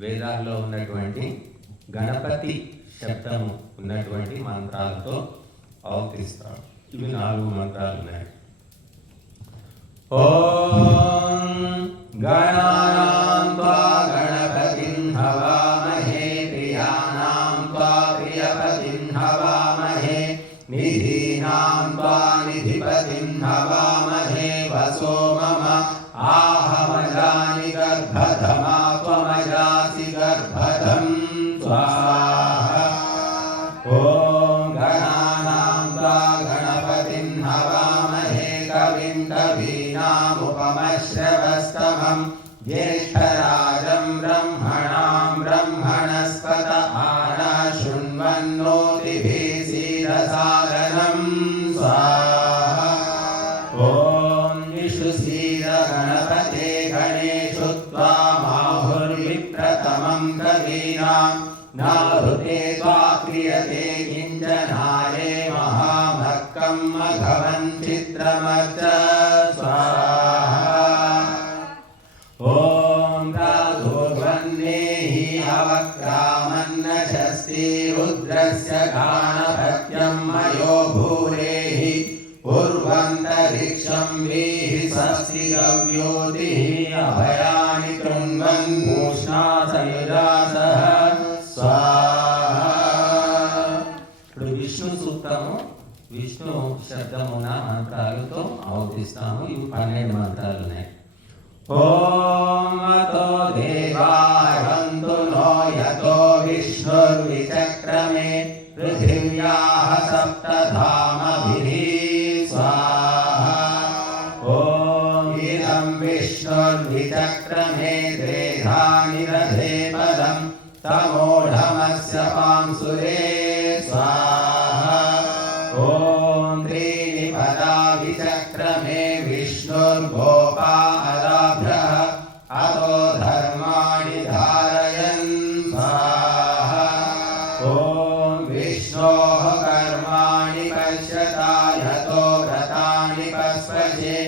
వేదాల్లో ఉన్నటువంటి గణపతి శబ్దము ఉన్నటువంటి మంత్రాలతో అవతరిస్తాడు. ఇవి నాలుగు మంత్రాలు ఉన్నాయి ఓ గణ विशुसीद गणपते गणेषु त्वामाहुर्विप्रथमं कवीनां नाहृते त्वा क्रियते किञ्चनाये महाभक्कं मघवन् चित्रमर्च स्वाहा ॐ प्रादुर्वन्नेहि अवक्रामन्नशस्ति उर्वन्तरिक्षं वीहि स्वस्ति गव्योतिः अभयानि कृण्वन् भूषणासैरासः स्वाहा ఇప్పుడు విష్ణు సూక్తము విష్ణు శబ్దమున మంత్రాలతో అవతిస్తాము ఇవి పన్నెండు మంత్రాలు ఉన్నాయి ఓం త్రేధాని రథే పదం తమోఢమస్య పాంసురే స్వాహా ఓం త్రీణి పదా విచక్రమే విష్ణుర్గోపాదాభ్రः అతో ధర్మాణి ధారయన్ స్వాహా ఓం విష్ణోः కర్మాణి పశ్యతా యతో వ్రతాని పస్పశే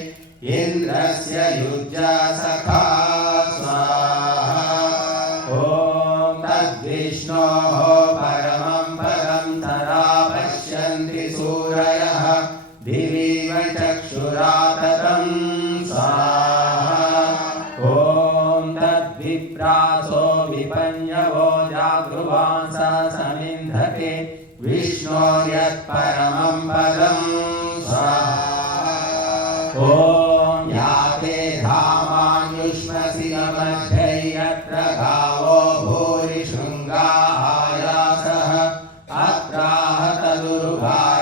प्रागुवान् स समिन्धते विष्णो यत्परमं पदम् ॐ याते धामान्युष्मसि गमध्यैरत्र गावो भूरिशृङ्गायासः अत्राहतदुर्भाय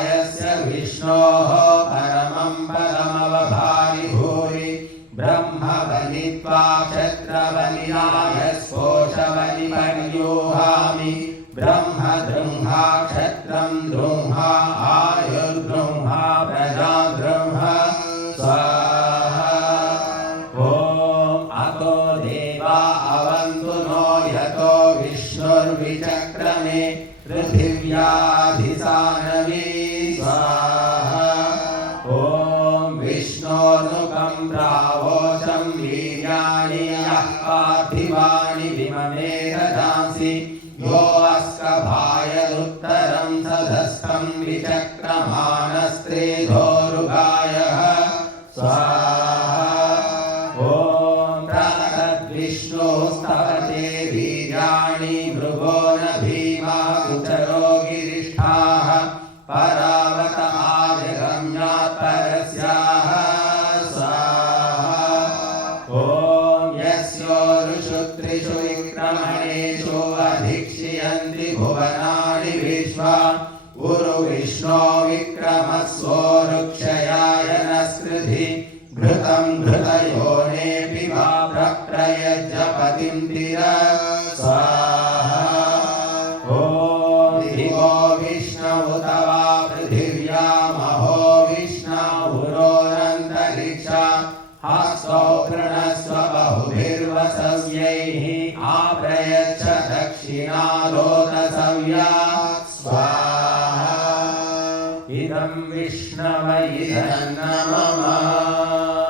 క్షత్రబలియాయ స్పోషబలి పర్యూహామి బ్రహ్మ దృంహా క్షత్రం దృంహా ఆయుర్దృంహా ప్రజా దృంహ స్వాహా ఓం అతో దేవా అవంతు నో యతో वीर्याणि यः पार्थिवानि विममे रथांसि यो अस्कभायदुत्तरं सधस्तं विचक्रमाणस्त्रेधोरुगायः स्वाहा ॐ प्रातद्विष्णोस्तवते वीर्याणि विश्वा गुरु विष्णो विक्रमस्वोरुक्षयाय नस्कृधि घृतं घृतयोनेऽपि वा प्रप्रयज्य पतिं तिर स्वाहा ॐ स्वाहा इदं